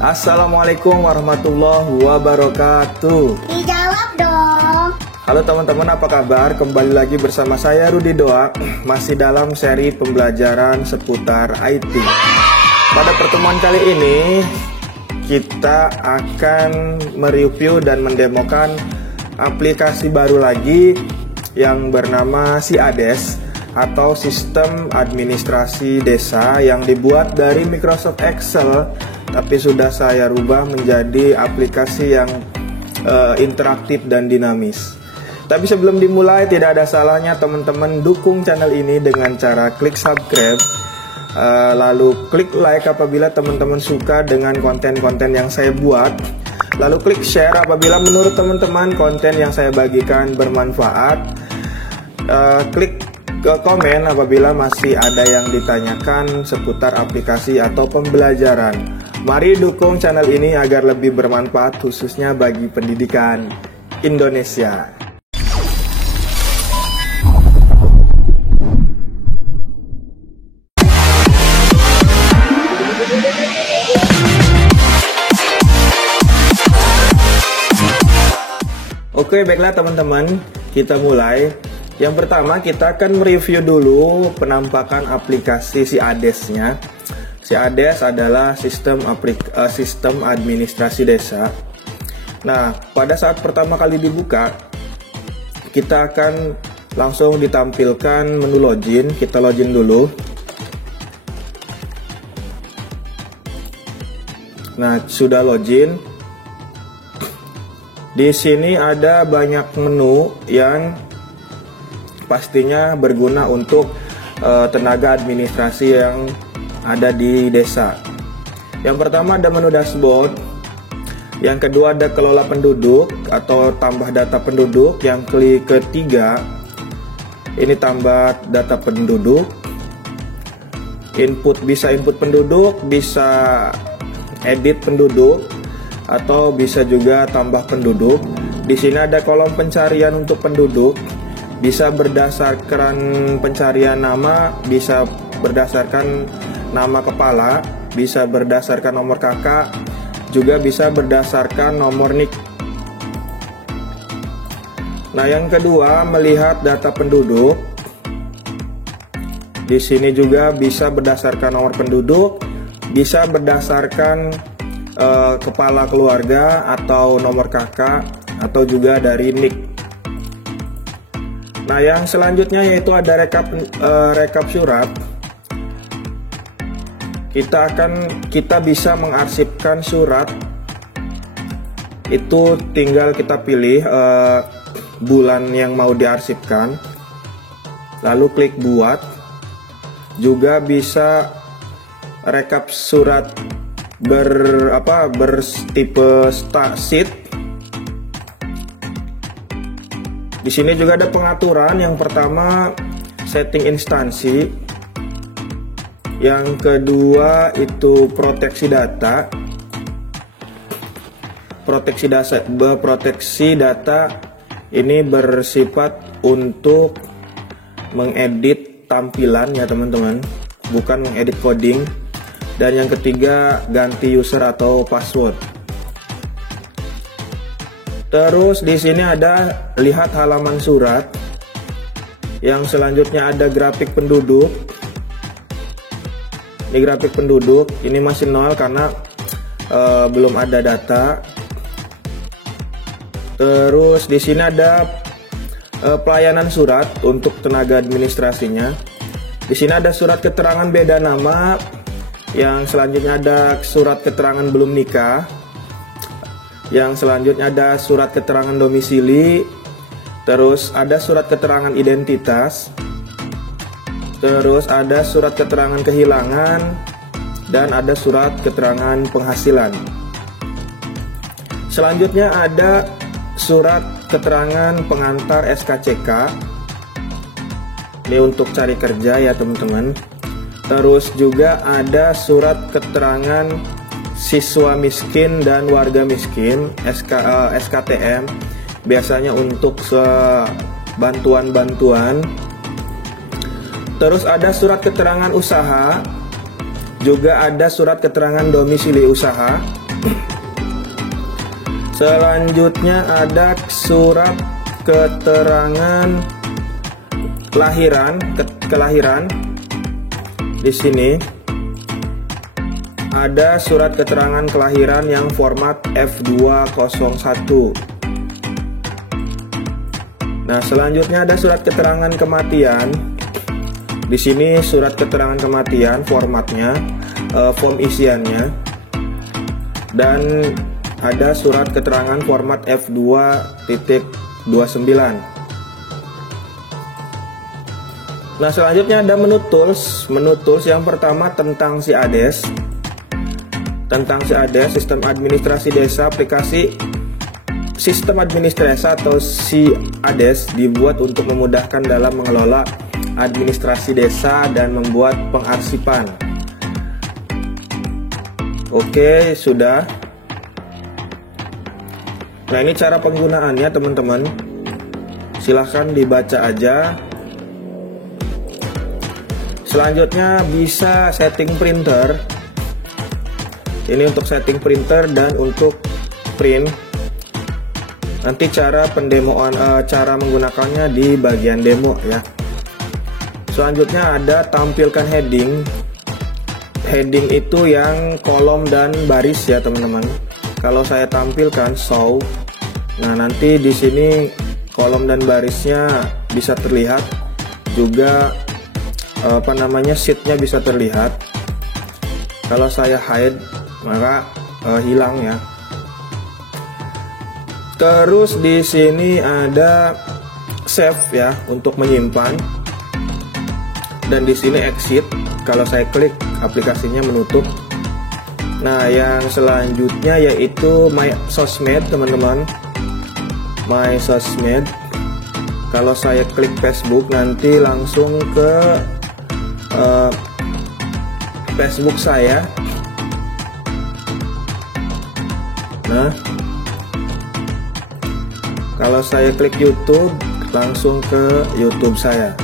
Assalamualaikum warahmatullahi wabarakatuh. Dijawab dong. Halo teman-teman, apa kabar? Kembali lagi bersama saya Rudi Doa, masih dalam seri pembelajaran seputar IT. Pada pertemuan kali ini kita akan mereview dan mendemokan aplikasi baru lagi yang bernama SIADES atau Sistem Administrasi Desa yang dibuat dari Microsoft Excel, tapi sudah saya rubah menjadi aplikasi yang interaktif dan dinamis. Tapi sebelum dimulai, tidak ada salahnya teman-teman dukung channel ini dengan cara klik subscribe, lalu klik like apabila teman-teman suka dengan konten-konten yang saya buat, lalu klik share apabila menurut teman-teman konten yang saya bagikan bermanfaat, klik ke komen apabila masih ada yang ditanyakan seputar aplikasi atau pembelajaran. Mari dukung channel ini agar lebih bermanfaat khususnya bagi pendidikan Indonesia. Oke, baiklah teman-teman, kita mulai. Yang pertama kita akan mereview dulu penampakan aplikasi SIADES-nya. SIADES adalah sistem administrasi desa. Nah, pada saat pertama kali dibuka, kita akan langsung ditampilkan menu login. Kita login dulu. Nah, sudah login. Di sini ada banyak menu yang pastinya berguna untuk tenaga administrasi yang ada di desa. Yang pertama ada menu dashboard, yang kedua ada kelola penduduk atau tambah data penduduk, yang ketiga ini tambah data penduduk, bisa input penduduk, bisa edit penduduk, atau bisa juga tambah penduduk. Di sini ada kolom pencarian untuk penduduk, bisa berdasarkan pencarian nama, bisa berdasarkan nama kepala, bisa berdasarkan nomor kakak, juga bisa berdasarkan nomor NIK. Nah, yang kedua melihat data penduduk. Di sini juga bisa berdasarkan nomor penduduk, bisa berdasarkan kepala keluarga atau nomor kakak, atau juga dari NIK. Nah, yang selanjutnya yaitu ada rekap surat. Kita bisa mengarsipkan surat. Itu tinggal kita pilih bulan yang mau diarsipkan, lalu klik buat. Juga bisa rekap surat bertipe sheet. Di sini juga ada pengaturan. Yang pertama setting instansi, yang kedua itu proteksi data. Proteksi data ini bersifat untuk mengedit tampilan ya teman-teman, bukan mengedit coding. Dan yang ketiga ganti user atau password. Terus di sini ada lihat halaman surat. Yang selanjutnya ada grafik penduduk. Ini grafik penduduk, ini masih nol karena belum ada data. Terus di sini ada pelayanan surat untuk tenaga administrasinya. Di sini ada surat keterangan beda nama. Yang selanjutnya ada surat keterangan belum nikah. Yang selanjutnya ada surat keterangan domisili. Terus ada surat keterangan identitas. Terus ada surat keterangan kehilangan. Dan ada surat keterangan penghasilan. Selanjutnya ada surat keterangan pengantar SKCK. Ini untuk cari kerja ya teman-teman. Terus juga ada surat keterangan siswa miskin dan warga miskin, SKTM, biasanya untuk bantuan-bantuan. Terus ada surat keterangan usaha, juga ada surat keterangan domisili usaha. Selanjutnya ada surat keterangan kelahiran. Di sini ada surat keterangan kelahiran yang format F201. Nah, selanjutnya ada surat keterangan kematian. Di sini surat keterangan kematian formatnya, form isiannya, dan ada surat keterangan format F2.29. Nah, selanjutnya ada menu tools. Menu tools yang pertama tentang SIADES. Tentang SIADES, Sistem Administrasi Desa. Aplikasi Sistem Administrasi atau SIADES dibuat untuk memudahkan dalam mengelola administrasi desa dan membuat pengarsipan. Oke, sudah. Nah, ini cara penggunaannya, teman-teman. Silahkan dibaca aja. Selanjutnya bisa setting printer. Ini untuk setting printer dan untuk print. Nanti cara cara menggunakannya di bagian demo ya. Selanjutnya ada tampilkan heading. Heading itu yang kolom dan baris ya, teman-teman. Kalau saya tampilkan show, nah nanti di sini kolom dan barisnya bisa terlihat, juga sheetnya bisa terlihat. Kalau saya hide, maka hilang ya. Terus di sini ada save ya untuk menyimpan. Dan di sini exit. Kalau saya klik, aplikasinya menutup. Nah, yang selanjutnya yaitu My Sosmed, teman-teman. My Sosmed. Kalau saya klik Facebook, nanti langsung ke Facebook saya. Nah, kalau saya klik YouTube, langsung ke YouTube saya.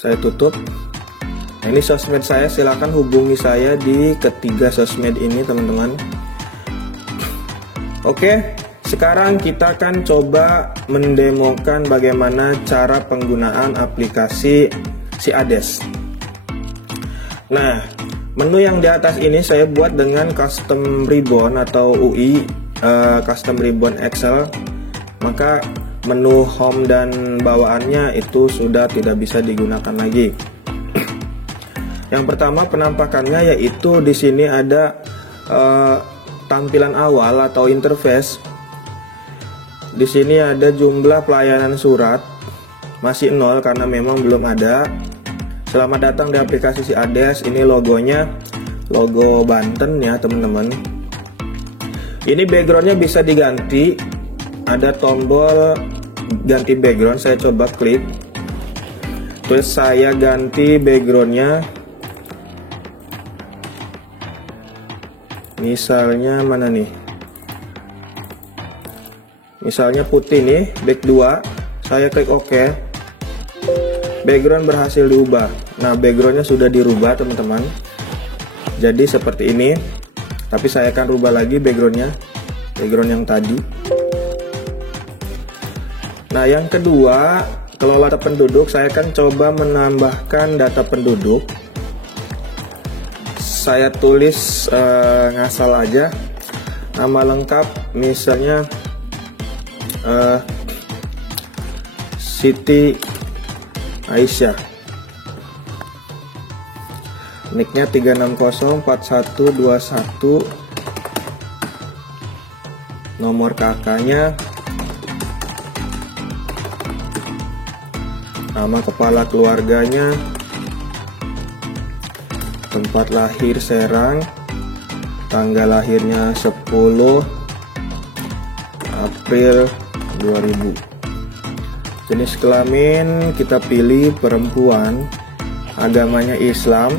Saya tutup. Nah, ini sosmed saya, silahkan hubungi saya di ketiga sosmed ini, teman-teman. Oke, sekarang kita akan coba mendemokan bagaimana cara penggunaan aplikasi SIADES. Nah, menu yang di atas ini saya buat dengan custom ribbon atau UI, custom ribbon Excel. Maka menu home dan bawaannya itu sudah tidak bisa digunakan lagi. Yang pertama penampakannya yaitu di sini ada tampilan awal atau interface. Di sini ada jumlah pelayanan surat masih 0 karena memang belum ada. Selamat datang di aplikasi SIADES. Ini logonya logo Banten ya, teman-teman. Ini backgroundnya bisa diganti. Ada tombol ganti background, saya coba klik. Terus saya ganti backgroundnya. Misalnya mana nih? Misalnya putih nih, back 2. Saya klik OK. Background berhasil diubah. Nah, backgroundnya sudah dirubah, teman-teman. Jadi seperti ini. Tapi saya akan rubah lagi backgroundnya. Background yang tadi. Nah, yang kedua, kelola data penduduk. Saya akan coba menambahkan data penduduk. Saya tulis ngasal aja. Nama lengkap, misalnya Siti Aisyah. Nicknya 3604121. Nomor kakaknya, nama kepala keluarganya, tempat lahir Serang, tanggal lahirnya 10 April 2000. Jenis kelamin kita pilih perempuan, agamanya Islam,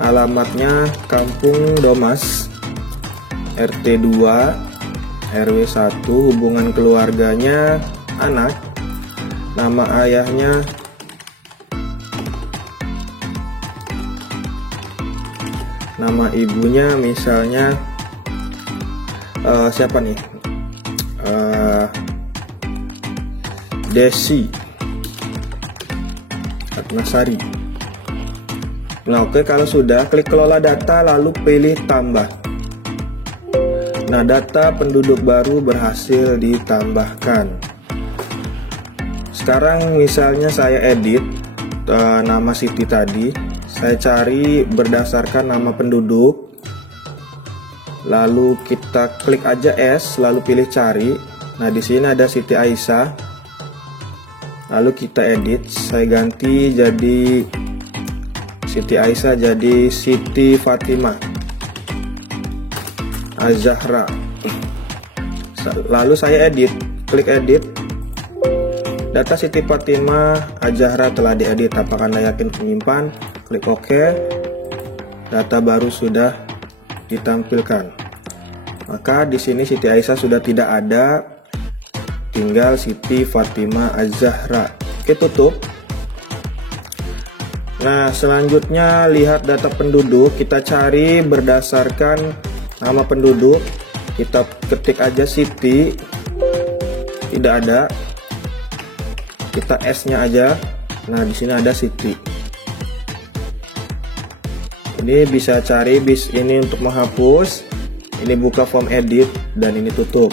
alamatnya Kampung Domas, RT 2, RW 1, hubungan keluarganya anak, nama ayahnya nama ibunya misalnya siapa nih, Desi Ratnasari. Nah oke, kalau sudah, klik kelola data lalu pilih tambah. Nah, data penduduk baru berhasil ditambahkan. Sekarang misalnya saya edit nama Siti tadi, saya cari berdasarkan nama penduduk, lalu kita klik aja S, lalu pilih cari. Nah, di sini ada Siti Aisyah, lalu kita edit, saya ganti jadi Siti Aisyah jadi Siti Fatimah Az-Zahra. Lalu saya edit, klik edit. Data Siti Fatimah Az-Zahra telah diedit. Apakah Anda yakin menyimpan? Klik OK. Data baru sudah ditampilkan. Maka di sini Siti Aisyah sudah tidak ada, tinggal Siti Fatimah Az-Zahra. Oke, tutup. Nah, selanjutnya lihat data penduduk. Kita cari berdasarkan nama penduduk. Kita ketik aja Siti, tidak ada. Kita S-nya aja. Nah, di sini ada Siti. Ini bisa cari ini untuk menghapus. Ini buka form edit dan ini tutup.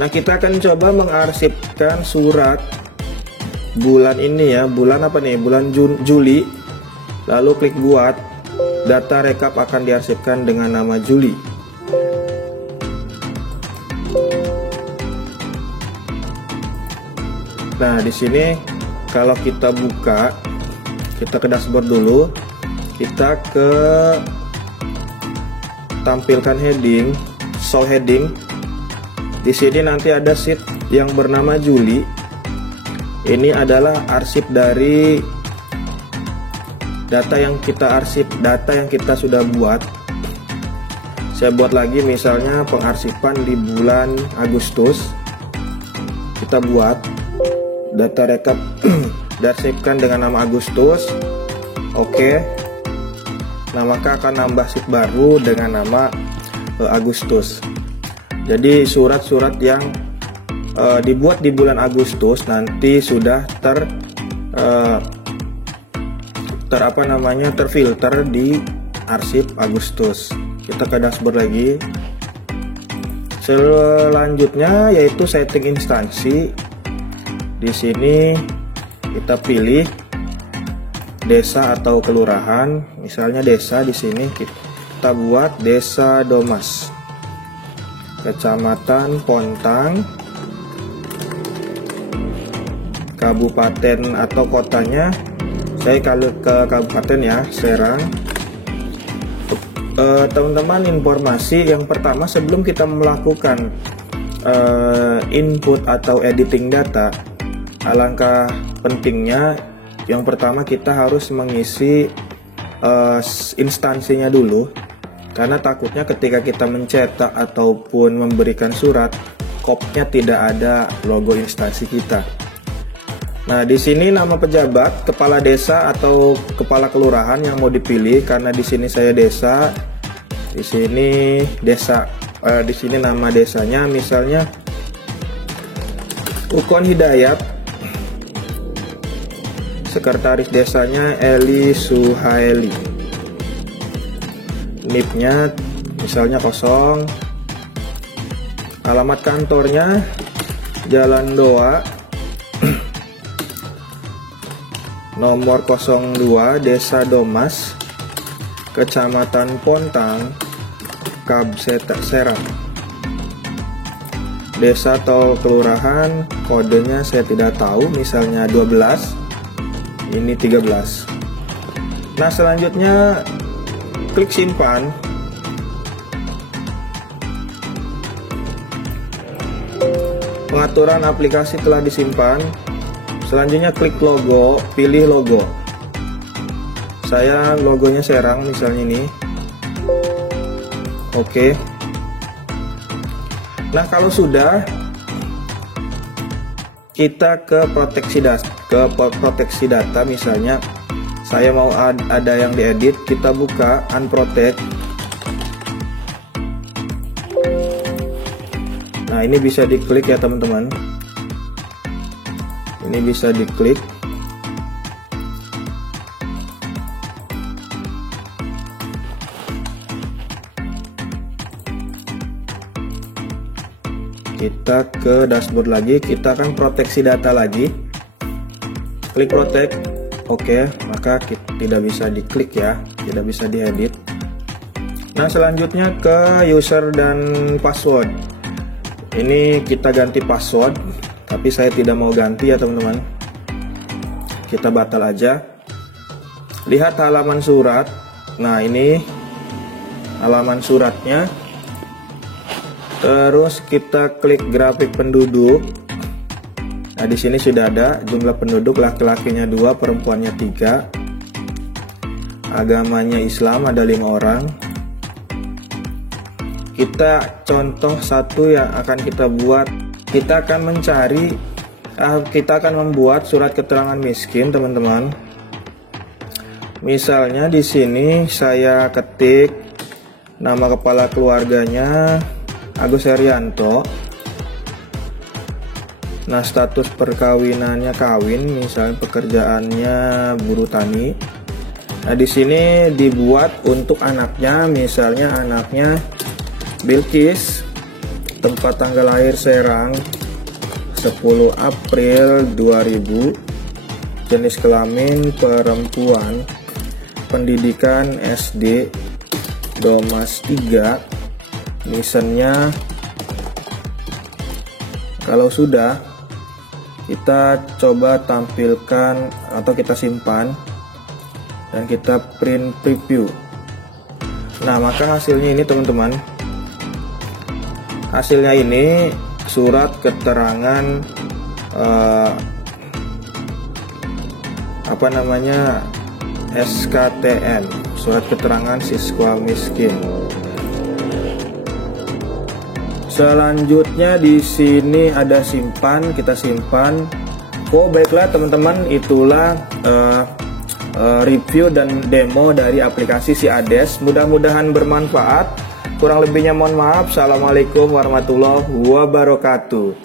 Nah, kita akan coba mengarsipkan surat bulan ini ya. Bulan apa nih? Bulan Juli. Lalu klik buat. Data rekap akan diarsipkan dengan nama Juli. Nah, di sini kalau kita buka, kita ke dashboard dulu, kita ke tampilkan heading, show heading. Di sini nanti ada sheet yang bernama Juli. Ini adalah arsip dari data yang kita arsip, data yang kita sudah buat. Saya buat lagi misalnya pengarsipan di bulan Agustus. Kita buat data rekap diarsipkan dengan nama Agustus. Oke. Nah, maka akan nambah sheet baru dengan nama Agustus. Jadi surat-surat yang dibuat di bulan Agustus nanti sudah terfilter di arsip Agustus. Kita ke dashboard lagi. Selanjutnya yaitu setting instansi. Di sini kita pilih desa atau kelurahan. Misalnya desa, di sini kita buat Desa Domas, Kecamatan Pontang, kabupaten atau kotanya saya kalau ke kabupaten ya, Serang. Teman-teman, informasi yang pertama sebelum kita melakukan input atau editing data, alangkah pentingnya yang pertama kita harus mengisi instansinya dulu, karena takutnya ketika kita mencetak ataupun memberikan surat, kopnya tidak ada logo instansi kita. Nah, di sini nama pejabat, kepala desa atau kepala kelurahan yang mau dipilih, karena di sini saya desa, di sini desa, di sini nama desanya misalnya Ukon Hidayat. Sekretaris desanya Eli Suhaeli. NIP-nya misalnya 0. Alamat kantornya Jalan Doa nomor 02, Desa Domas, Kecamatan Pontang, Kabupaten Serang. Desa atau kelurahan kodenya saya tidak tahu, misalnya 12. Ini 13. Nah, selanjutnya klik simpan. Pengaturan aplikasi telah disimpan. Selanjutnya klik logo, pilih logo. Saya logonya Serang misalnya ini. Oke. Nah, kalau sudah, kita ke proteksi data misalnya saya mau ada yang diedit, kita buka unprotect. Nah, ini bisa diklik ya teman-teman. Ini bisa diklik. Kita ke dashboard lagi, kita akan proteksi data lagi. Klik protect, oke, maka tidak bisa diklik ya, tidak bisa diedit. Nah, selanjutnya ke user dan password. Ini kita ganti password, tapi saya tidak mau ganti ya teman-teman. Kita batal aja. Lihat halaman surat. Nah, ini halaman suratnya. Terus kita klik grafik penduduk. Nah, di sini sudah ada jumlah penduduk, laki-lakinya 2, perempuannya 3. Agamanya Islam, ada 5 orang. Kita contoh satu yang akan kita buat. Kita akan mencari, kita akan membuat surat keterangan miskin, teman-teman. Misalnya di sini saya ketik nama kepala keluarganya Agus Herianto. Nah, status perkawinannya kawin, misalnya pekerjaannya buruh tani. Nah, di sini dibuat untuk anaknya, misalnya anaknya Bilkis, tempat tanggal lahir Serang 10 April 2000, jenis kelamin perempuan, pendidikan SD, Domas 3, misalnya. Kalau sudah, kita coba tampilkan atau kita simpan dan kita print preview. Nah, maka hasilnya ini teman-teman. Hasilnya ini surat keterangan SKTM, surat keterangan siswa miskin. Selanjutnya di sini ada simpan, kita simpan. Oh, baiklah teman-teman, itulah review dan demo dari aplikasi Si Ades. Mudah-mudahan bermanfaat. Kurang lebihnya mohon maaf. Assalamualaikum warahmatullahi wabarakatuh.